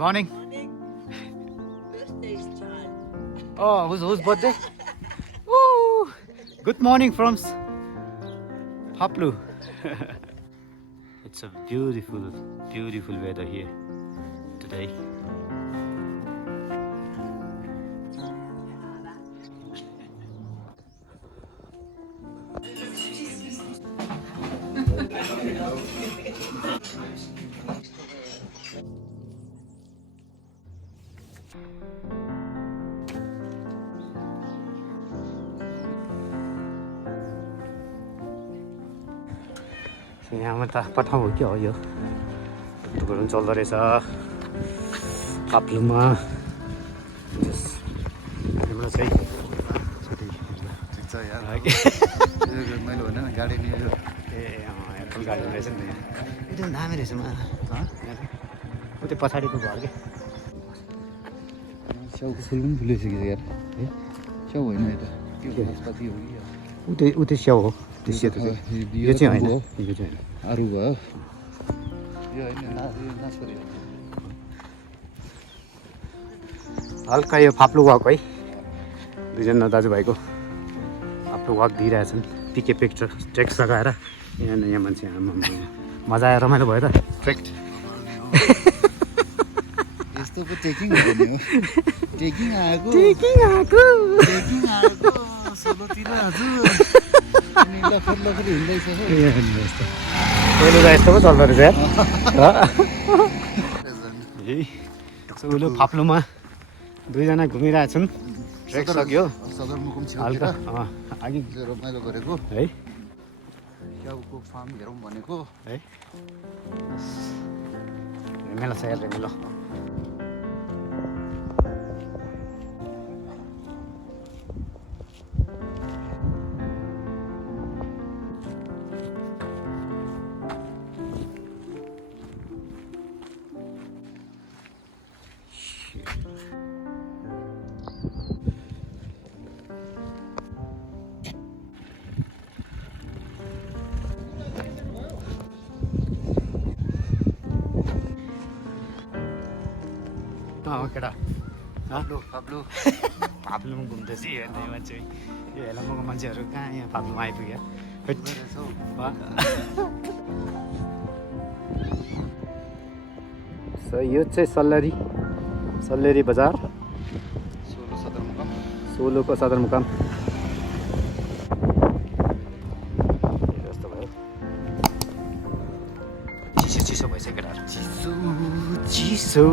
Morning. Birthday child. Oh, whose birthday? Woo! Good morning from Haplu. It's a beautiful, beautiful weather here today. यहाँ त पठाउँ हो कि हो यो टुकुरहरू चल्दो रहेछ काप्लुमा हाम्रो चाहिँ ठिक छ यार मैले भने गाडी लियो ए एप्पल गार्डन रहेछ नि यहाँ एकदम दामी रहेछ उ त्यो पछाडिको घर के स्याउको फुल पनि फुलिसक्यो यार है स्याउ होइन यता के नासपाती हो कि उ त्यो स्याउ हो त्यो सेतो चाहिँ यो चाहिँ होइन यो चाहिँ होइन अरू भयो यो होइन नासपाती हल्का यो फाप्लु वाक है दुईजना दाजुभाइको Phaplu walk दिइरहेछन् PK picture treks लगाएर यहाँ मान्छे मजा आएर रमाइलो भयो त ट्रेक यस्तो पो ट्रेकिङ हो नि ट्रेकिङ आएको सोलोतिर हजुर लखर हिँड्दैछ पहिलो त यस्तो पो चल्दो रहेछ यार उलो फाप्लुमा दुईजना घुमिरहेछन् ट्रेक सक्यो सदरमुकाम हल्का अघि रमाइलो गरेको है स्याउको फार्म हेरौँ भनेको है रेमेलो छ यार रेमेलो केटा फाप्लुमा घुम्दैछ हेर्ने मान्छे यो हेलाम्बोको मान्छेहरू कहाँ यहाँ फाप्लुमा आइपुग्यो यो चाहिँ सल्लेरी बजार सोलोको सदरमुकाम जस्तो भयो चिसो भइसक्यो केटाहरू चिसो